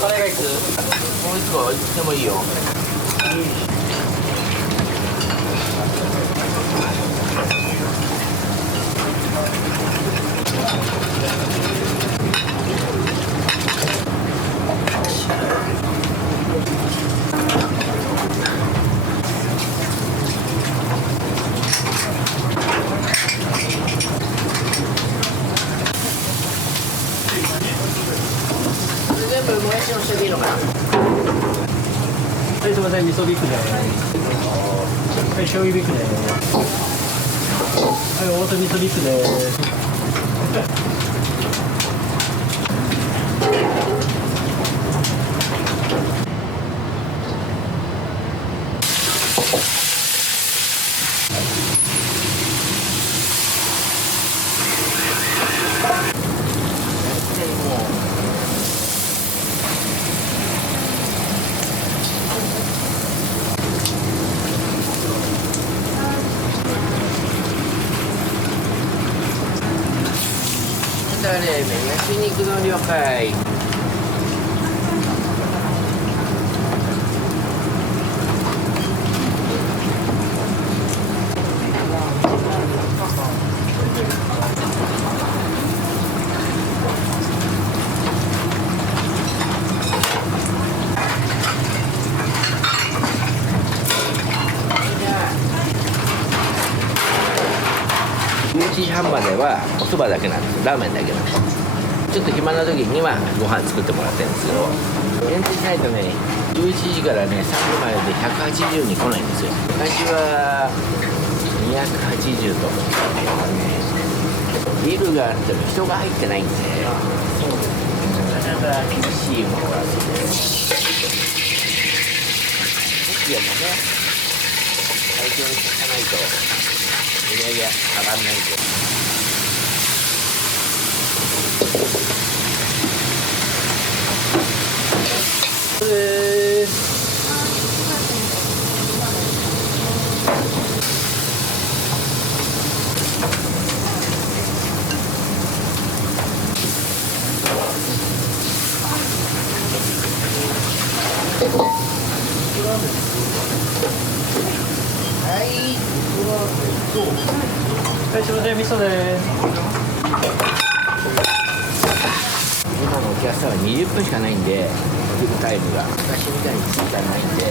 カレーがいく？もう一個いってもいいよ。全部もやしのしていいのかな。はい、すみません、味噌ビッグです。はい、醤油ビッグです。はい、大津味噌ビッグです。冷麺焼肉の了解。11時半まではお蕎麦だけなんです。ラーメンだけなんです。ちょっと暇な時にはご飯作ってもらってるんですけど、限定しないとね、11時からね3時までで180に来ないんですよ。昔は280とかね、ビルがあっても人が入ってないんで、なかなか厳しいものがあるんで、コピアもね、最強に咲かないと売り上げ上がらないんで。はい、すみません、味噌です。今のお客さんは20分しかないんで、お昼タイムが昔みたいに時間ないんで。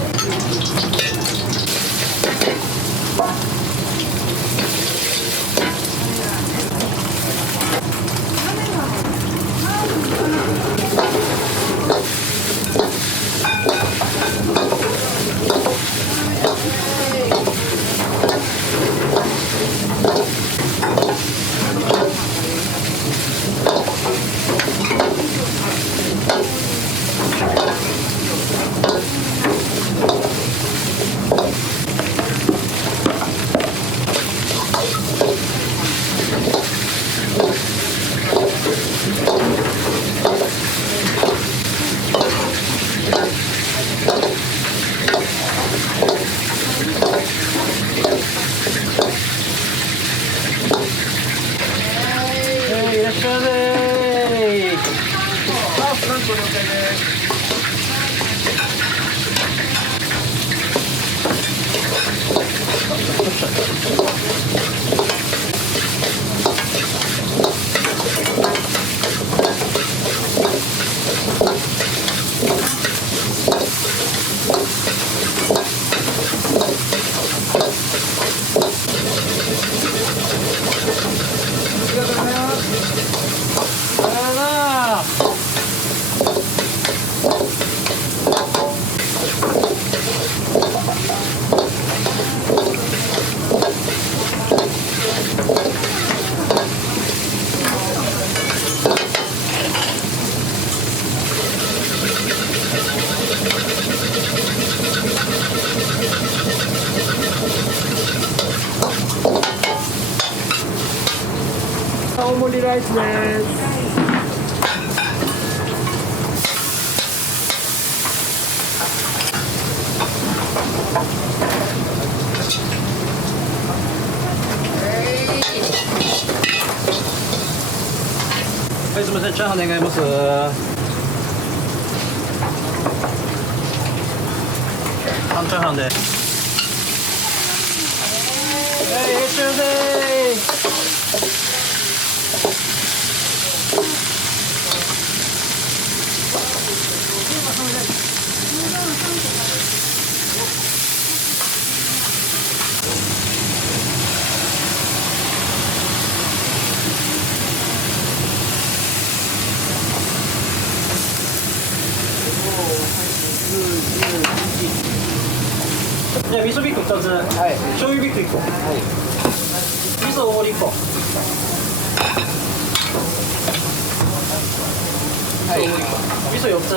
いらっしゃいませ。フランク了解です。青森ライスです。はい、すみません、チャーハン願います。チャーハンで。いらっしゃいませ。じゃあ味噌ビッグ2つ、はい。醤油ビッグ1個、はい。味噌大盛り1個、はい。味噌4つ、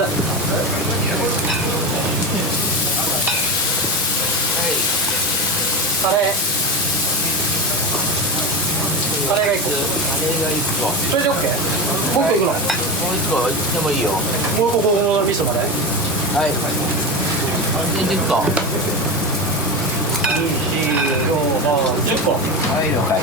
カレーが1個、カレーが1個。それで OK？ もう1個いくの？もう1個いってもいいよ。もう1個ここの味噌まで。はい。で10個。2、4、5、10個。はい、了解。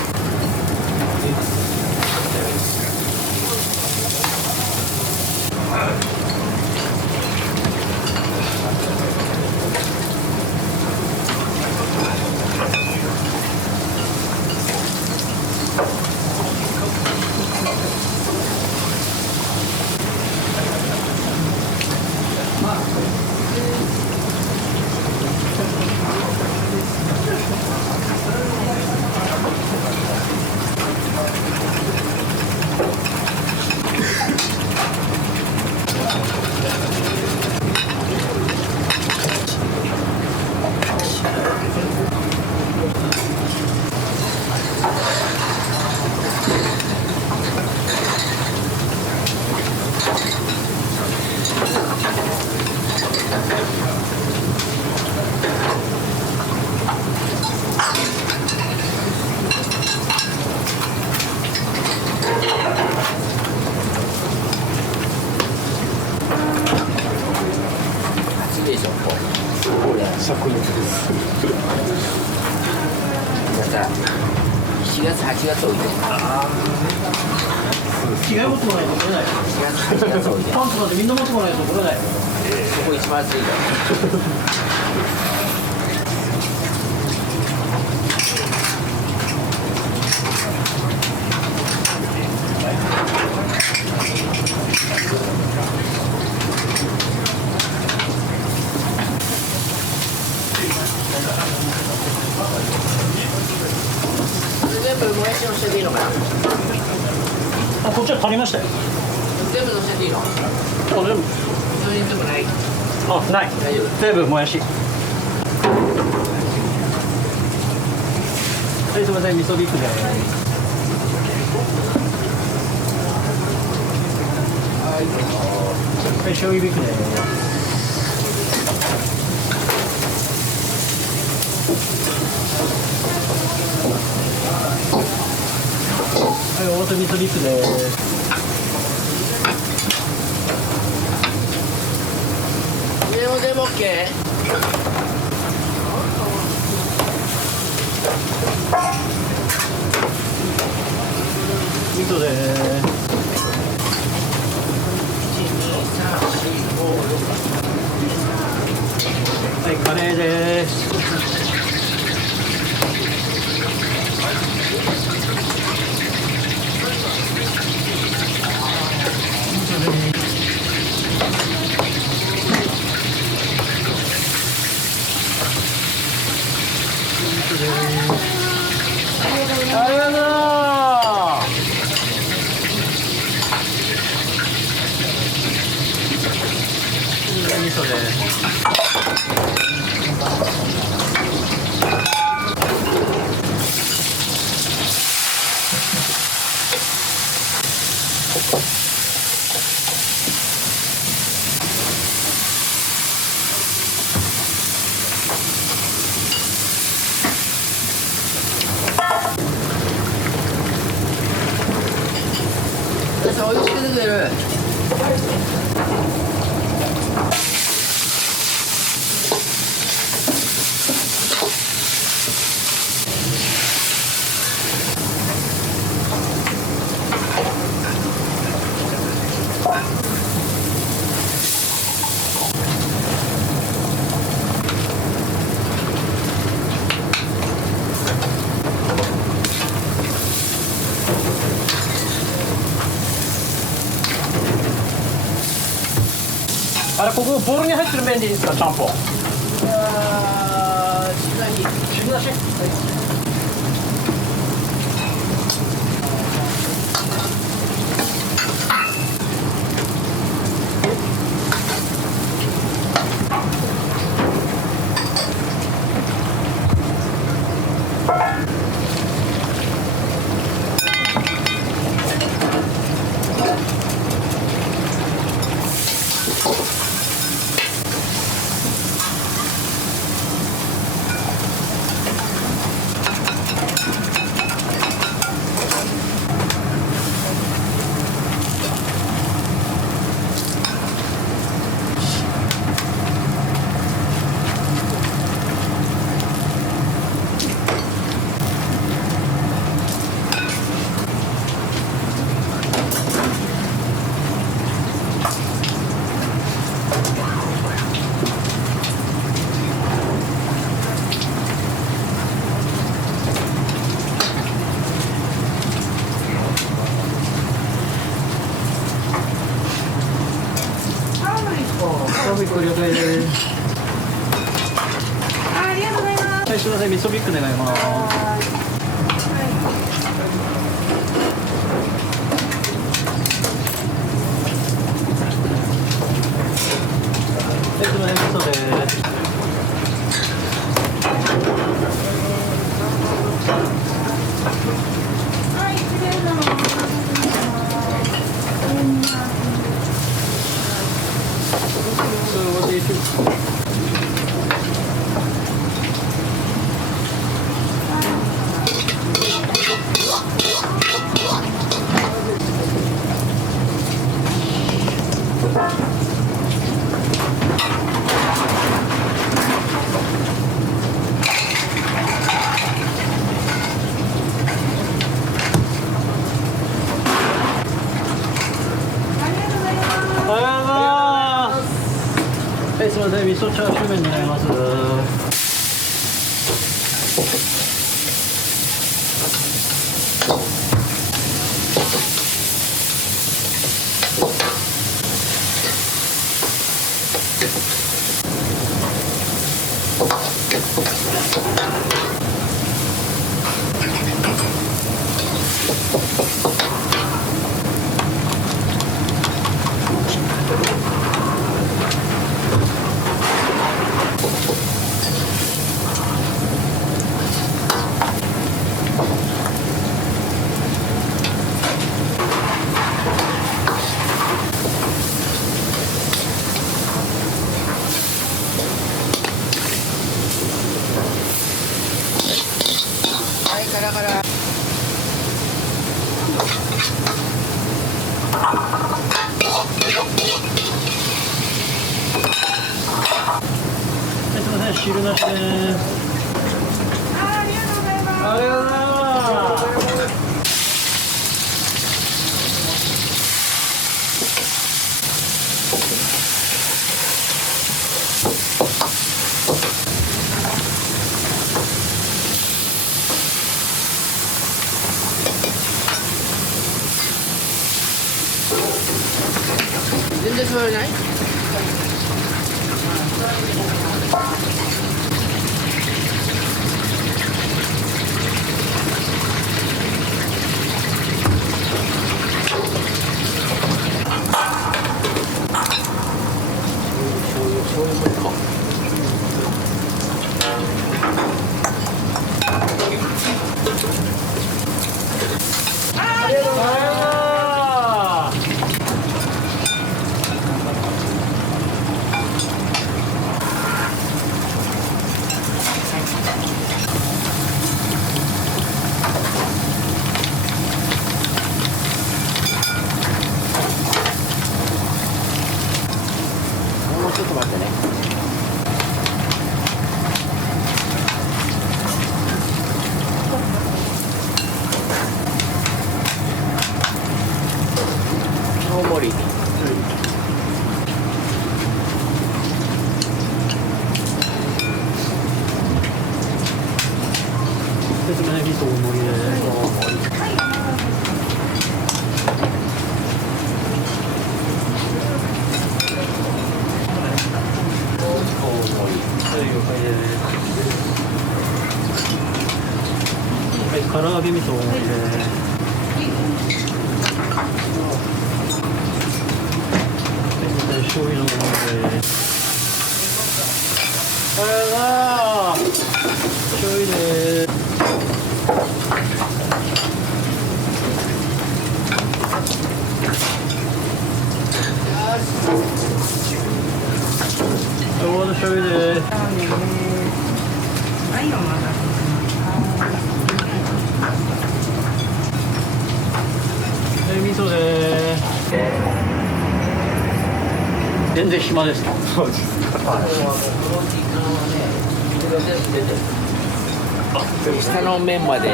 灼熱です。じゃあさ、7月8月置いて。着替え持ってこないと取れないよ。7月8月置いて。パンツなんてみんな持ってこないと取れないよ。そこ一番暑いから。全部もやし乗せていいのかな。あ、こっちは足りましたよ。全部乗せていいの。あ、全部。それに全部ない。あ、ない。大丈夫。全部もやし。はい、すみません、味噌ビッグで。はい、醤油ビッグで。はい、大手味噌ビッグで。全部 OK。味噌で。はい、カレーです。ありがとう。味噌です。おいしく出てる。あれここボウルに入ってる麺でいいですか、ちゃんぽん。汁なし。ビッグ了解です。ありがとうございます。はい、すみません、味噌ビッグ願います。はい、すみません、味噌です。はい、失礼します。So what do you do? はい、すみません、味噌チャーシュー麺になります。汁なしです。ありがとうございます。ありがとうございます。全然座れない？そういうことか。ありがとうございます。もうちょっと待ってね。大盛り。すみません、味噌大盛りです。大盛り。油入れる。はい、唐揚げ味噌を入れる。醤油の方で。これが醤油で。大の醤油で。はい、お待たせしました。味噌で。全然暇ですか。そうです。下の面まで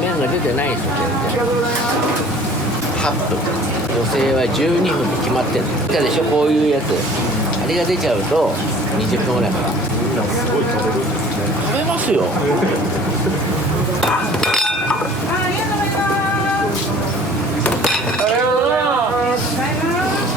麺が出てないんですよ全然。8分、女性は12分で決まってる。見たでしょ、こういうやつ。あれが出ちゃうと20分ぐらいから。みんなすごい食べるんですね。食べますよ。ありがとうございます。ありがとうございます。ありがとうございます。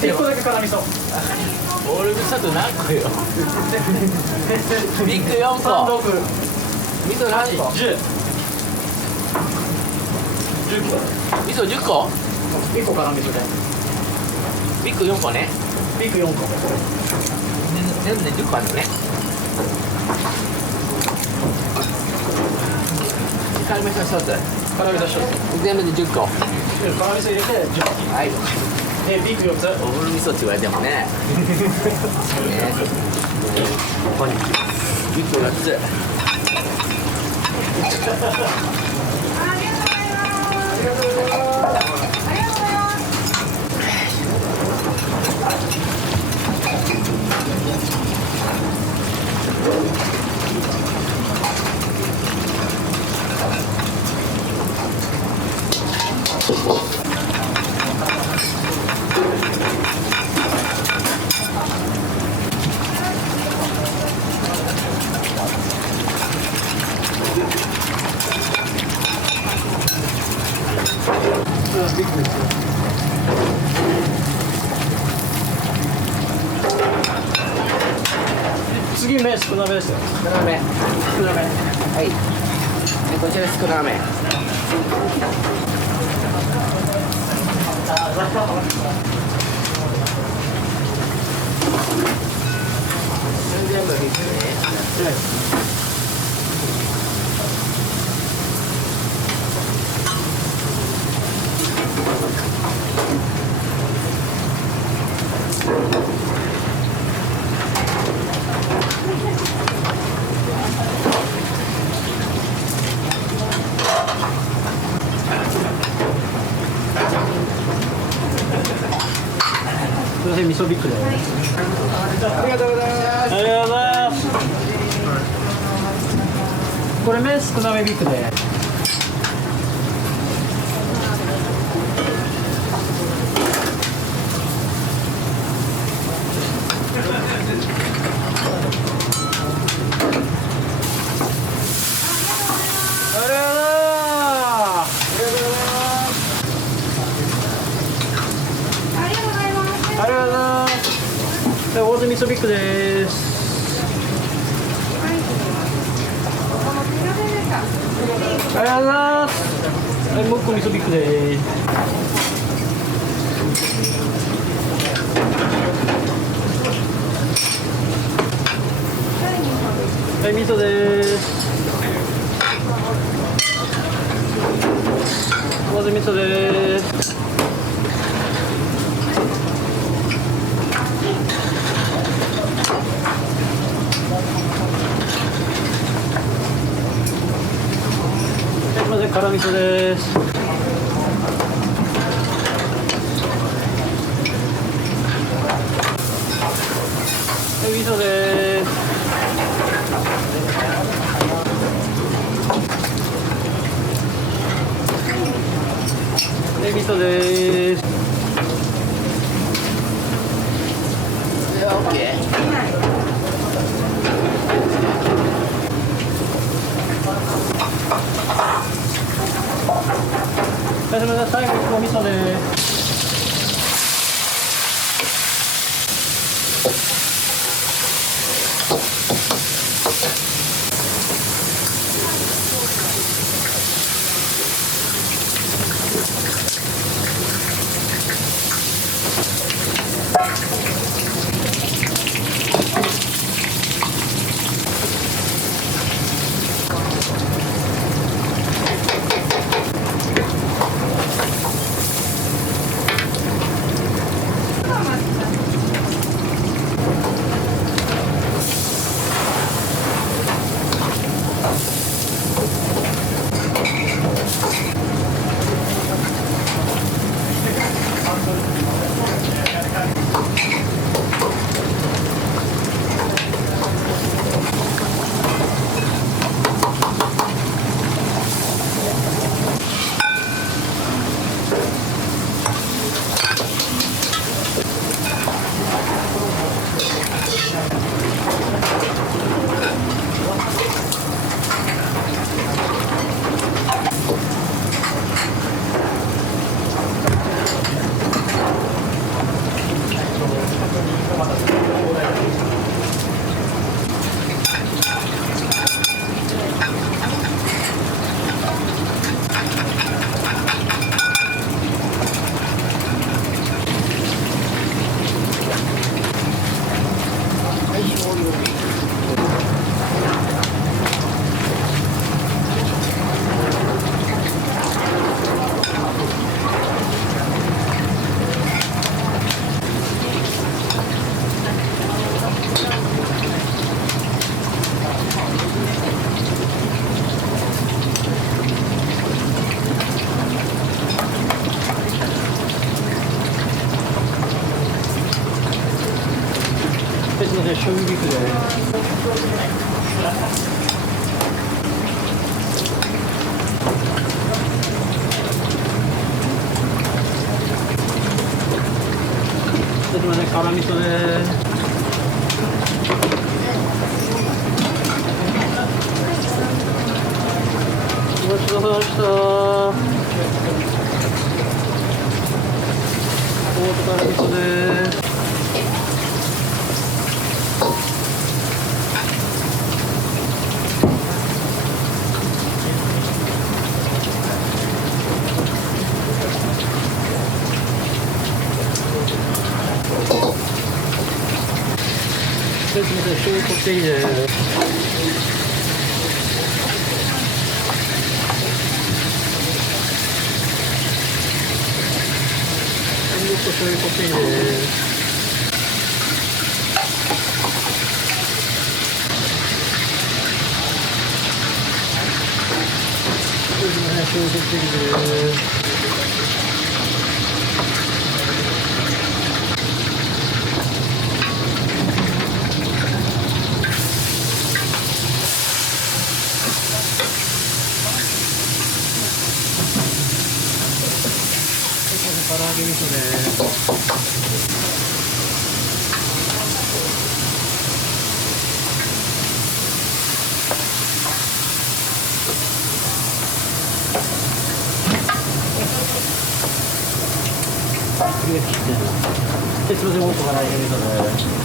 1個だけ辛味噌。オール味噌と何個よ。ビッグ4個。味噌何個10。10個。味噌10個。1個辛味噌で。ビッグ4個ね。ビッグ4個。全部で10個あるのね。辛味噌1つ。辛味噌1つ。全部で10個。辛味噌入れて10個。はい。でビッグ4つ。オール味噌って言われてもね。ここにビッグ4つ。ありがとうございます。ありがとうございます。ビッグですよ。次麺少なめですよ。少なめ。少なめ。はい。でこちら少なめ。全部ですね。すいません、味噌ビッグです。ありがとうございます。ありがとうございます。これ麺少なめビッグで。ありがとうございます。大津味噌ビッグです。ありがとうございます。はい、もう一個味噌ビッグです。はい、味噌です。大津味噌です。辛味噌です。味噌です。味噌です。オッケー。はい、それでは最後お味噌です。すみません、衝撃で。すみません、辛味噌です。ごちそうさまでした。辛味噌です。すみません、醤油こっていいです。醤油こっていいです。すみません、醤油こっていいです。すいません、もっと辛いめですね。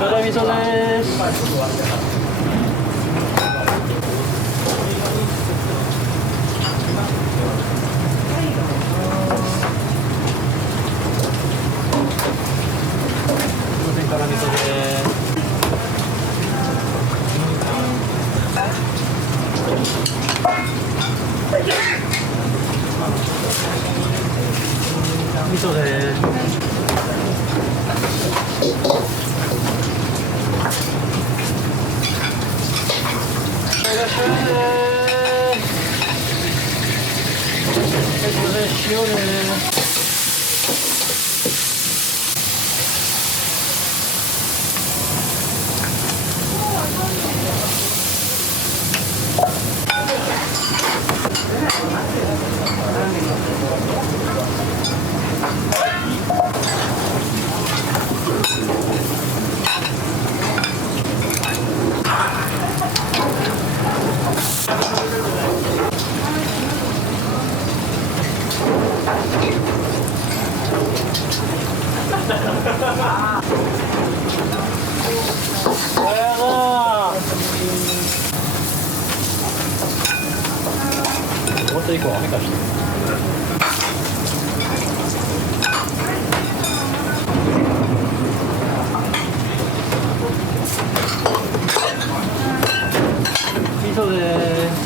辛味噌です。辛味噌です。味噌です。いらっしゃい。塩です。もっと一個雨かして。味噌です。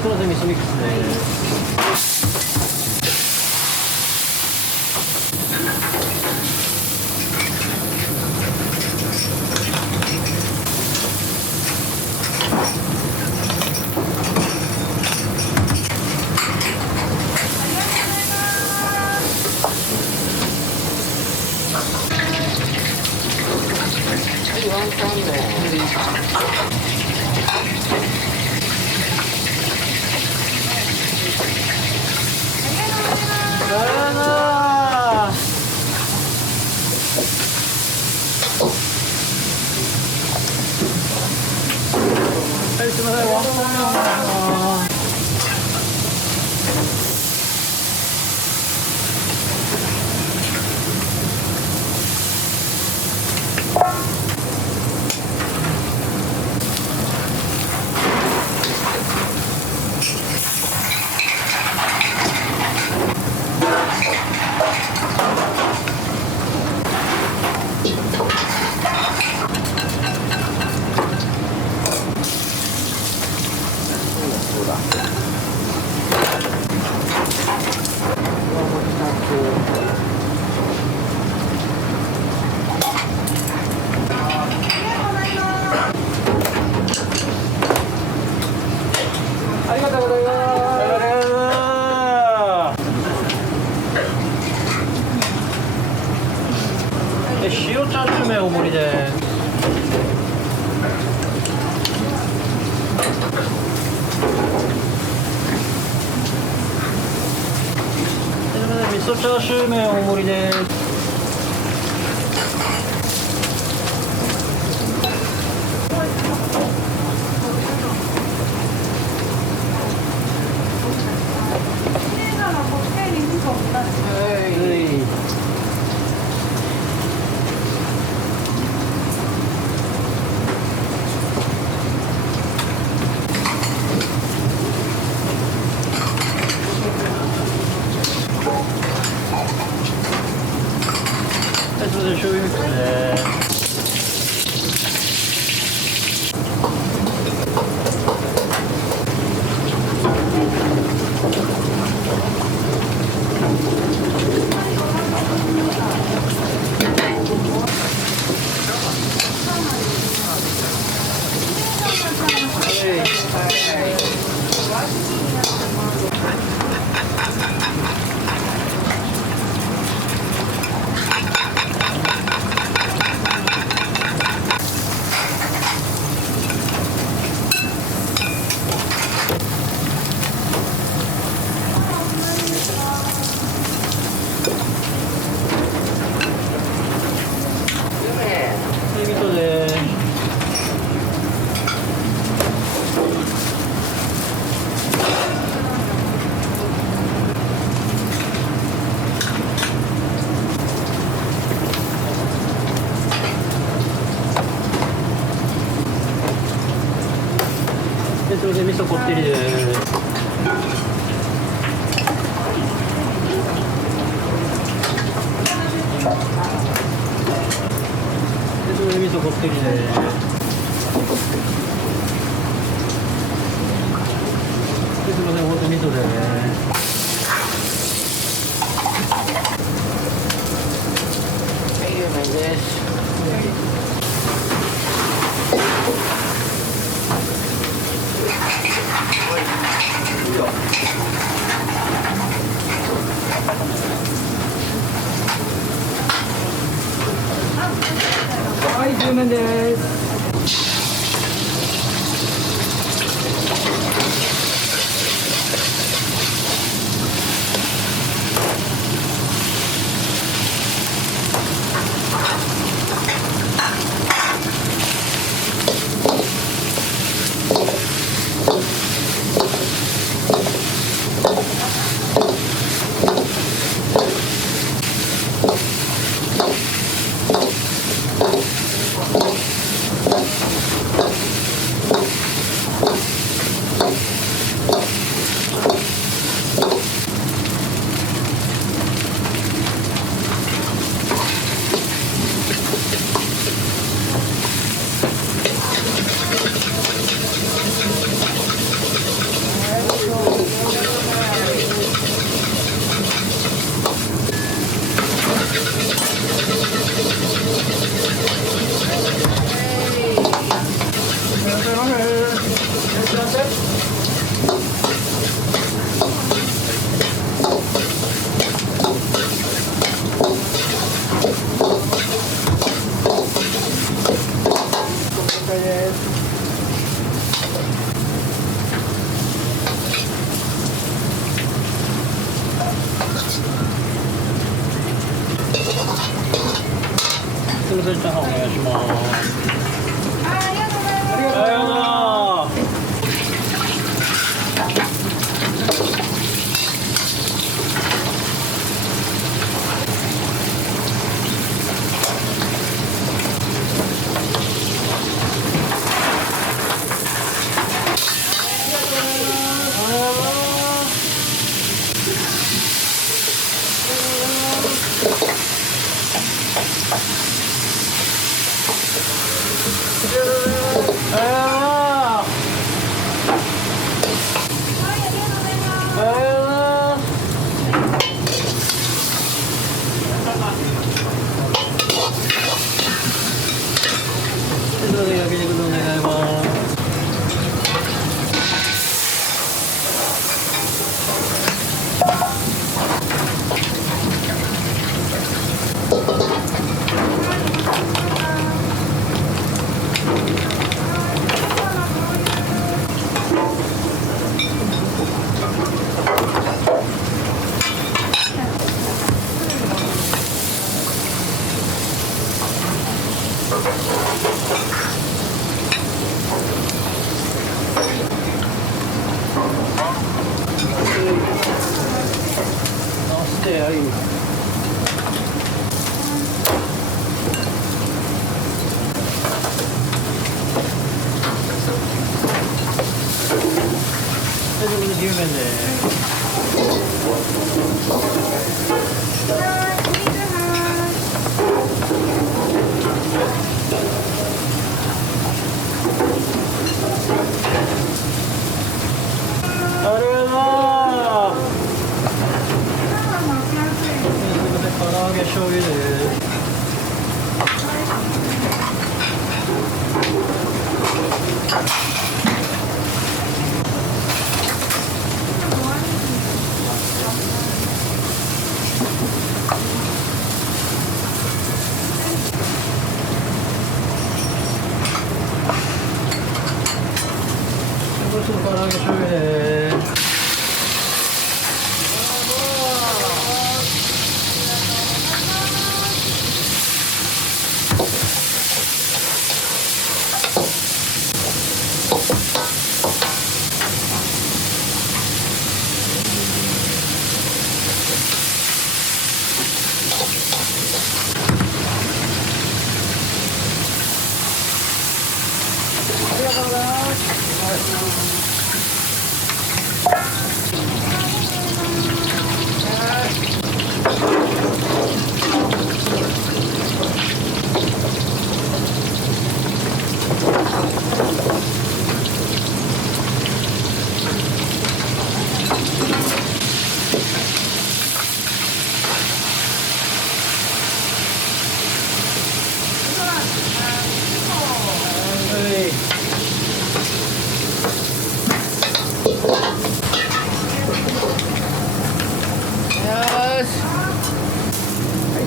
すみません、味噌ミックスです。ワンタン麺。すいません、ワンコーン。そうだ。ありがとうございます。塩チャーシュー麺大盛りで。味噌チャーシュー麺大盛りで。それで醤油ミックスね。味噌で。それで味噌こってりで。それで味噌こってりで。すみません、ほんと味噌で。はい、了解です。はい、10麺です。すみません、チャーハンお願いします。ありがとうございます。ありがとうございます。Namaste, are you?大丈夫です、有麺で。ありがとう。唐揚げ醤油です。これちょっと唐揚げ醤油です。ありがとうございます。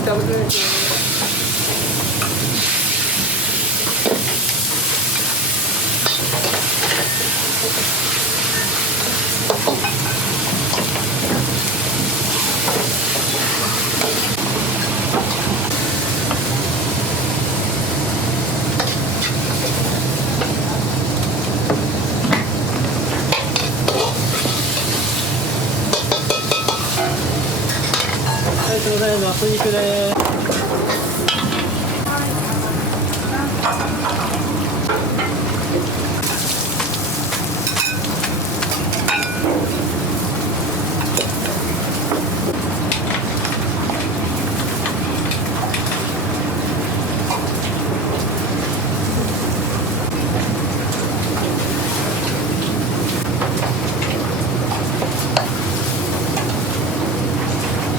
食べてみて。はい、すみません、夏肉です。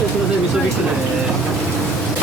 すみません、味噌ビッグです。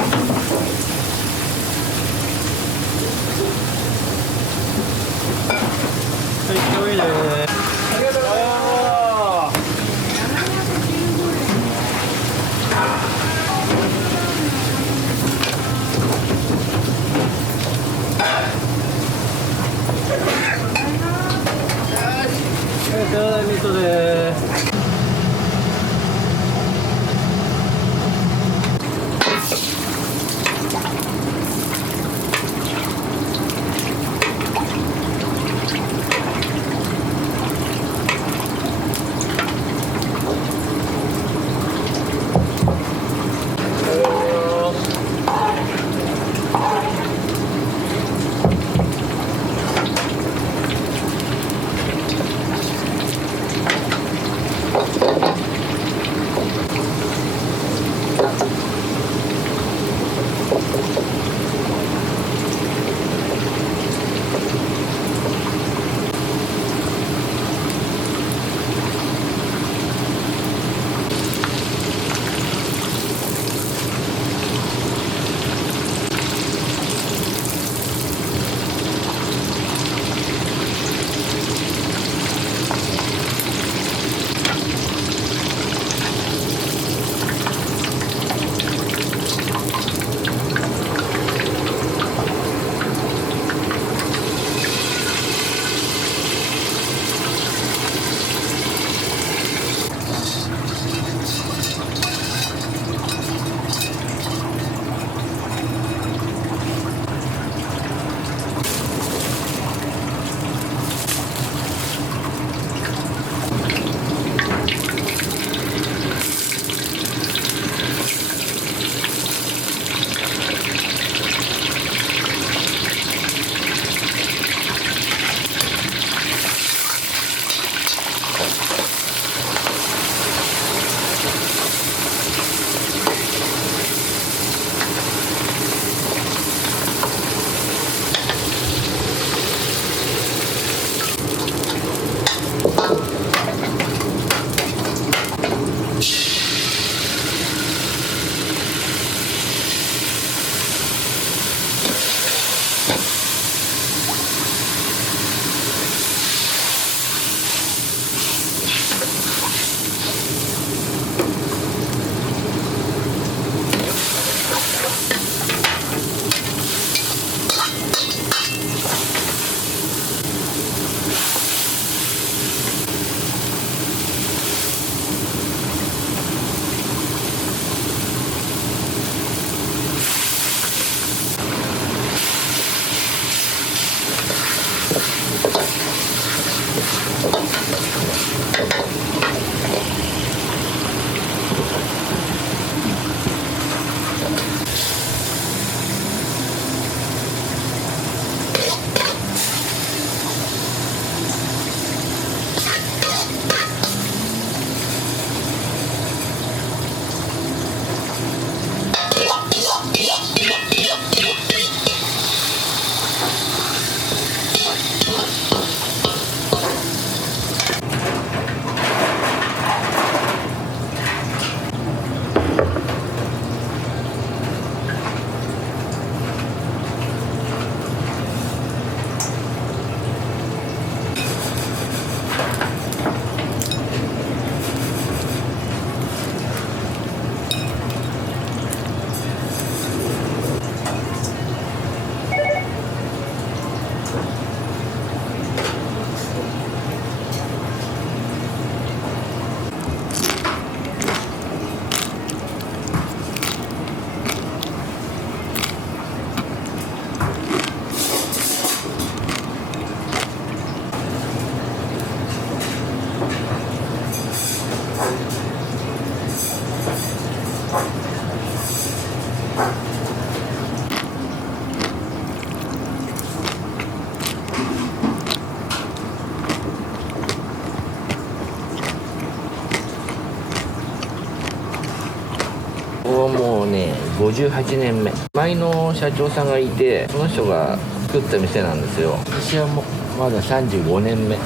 58年目。前の社長さんがいて、その人が作った店なんですよ。私はもうまだ35年目。そ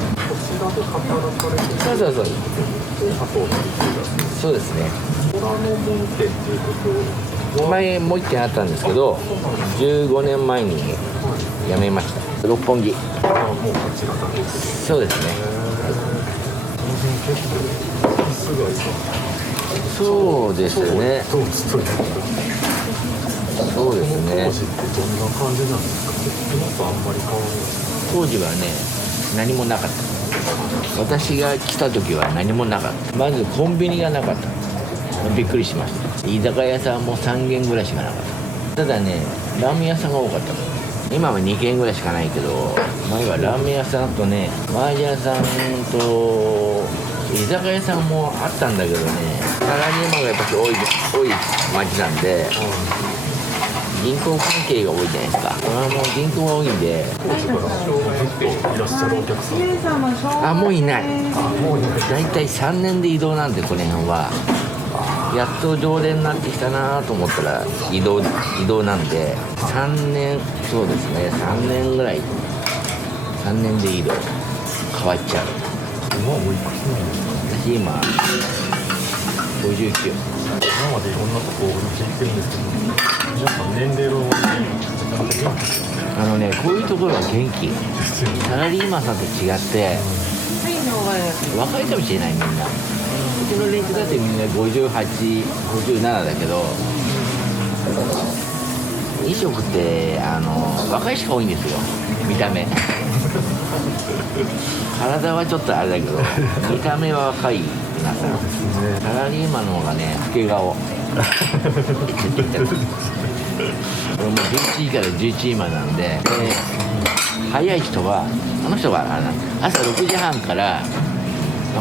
うそうそう。そうですね。前もう1軒あったんですけど、15年前に辞めました。六本木。そうですね。そうですね。そうですね。当時はね、何もなかった。私が来た時は何もなかった。まずコンビニがなかった。びっくりしました。居酒屋さんも3軒ぐらいしかなかった。ただね、ラーメン屋さんが多かった。今は2軒ぐらいしかないけど、前はラーメン屋さんとね、麻雀屋さんと居酒屋さんもあったんだけどね、サラリーマンがやっぱり多い町なんで、銀行関係が多いじゃないですか。もう銀行が多いんで。いらっしゃるお客さん。あ、もういない。だいたい3年で移動なんで、この辺は。やっと常連になってきたなと思ったら移動なんで、3年、そうですね、3年ぐらい、3年で移動変わっちゃう。今おいくつなんですか？私今59。今までいろんなとこ聞いてるんですけど、皆さん年齢の元気ですかね？こういうところは元気。サラリーマンさんと違って若いかもしれない。みんなうちの連中だってみんな58、57だけど、飲食って若い人が多いんですよ。見た目体はちょっとあれだけど、見た目は若い皆さん。サラリーマンの方がね、老け顔俺も11時から11時までなんで、早い人はあの人は朝6時半から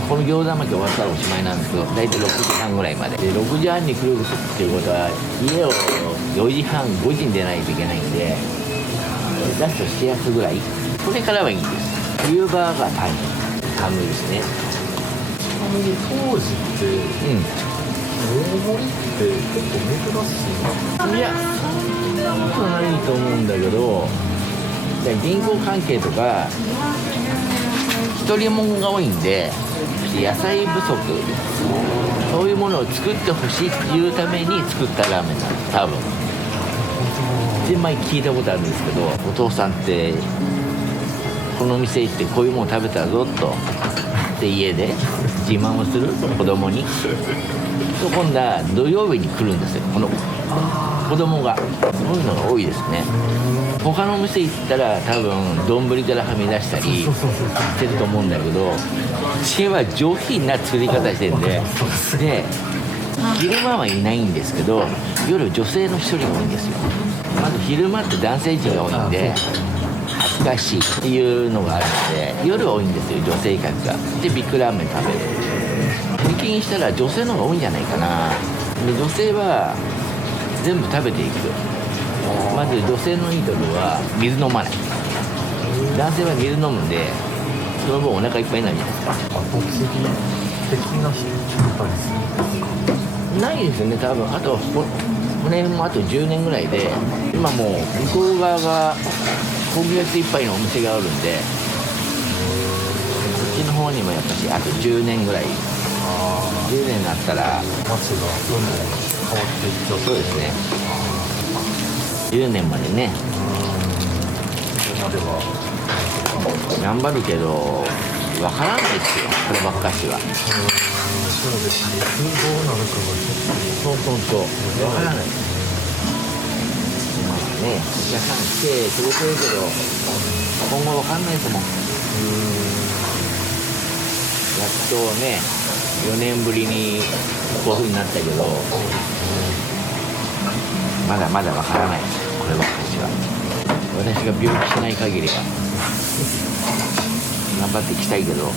この餃子巻き終わったらおしまいなんですけど、大体6時半ぐらいまでで、6時半に来るっていうことは家を4時半5時に出ないといけないんで、ラスト7月ぐらい、それからはいいんです。冬場が大変、寒いですね。ちなみに当時って大盛りって結構珍しい。いや、そんなことないと思うんだけど、銀行関係とか一人者が多いんで、野菜不足、そういうものを作ってほしいっていうために作ったラーメンなんです、多分。で、前聞いたことあるんですけど、お父さんってこの店行ってこういうもの食べたぞとで家で自慢をする子供に、今度は土曜日に来るんですよ、この子供が。そういうのが多いですね。他の店行ったら多分丼からはみ出したりしてると思うんだけど、うちは上品な作り方してるんで、昼間はいないんですけど、夜女性の一人が多いんですよ。まず昼間って男性陣が多いんで恥ずかしいっていうのがあるので、夜多いんですよ、女性客が。でビッグラーメン食べる。平均したら女性の方が多いんじゃないかな。で女性は全部食べていく。まず女性のいいところは水飲まない。男性は水飲むんで、その分お腹いっぱいになるじゃないですか。後継ぎ的な人ったりするんですか？ないですよね、多分。あとこの辺もあと10年ぐらいで、今もう向こう側が今月いっぱいのお店があるんで、こっちの方にもやっぱしあと10年ぐらい、10年になったら街がどんどん変わっていっちゃう。そうですね、10年までねそれまでは頑張るけどわからないですよ、こればっかしは。そうですね、どうなるかがそうわからない。まあね、お客さん来てくれてるけど今後わかんないですもん。やっとね4年ぶりにこういう風になったけど、まだまだわからないです、こればっかしは。私が病気しない限りは頑張っていきたいけど。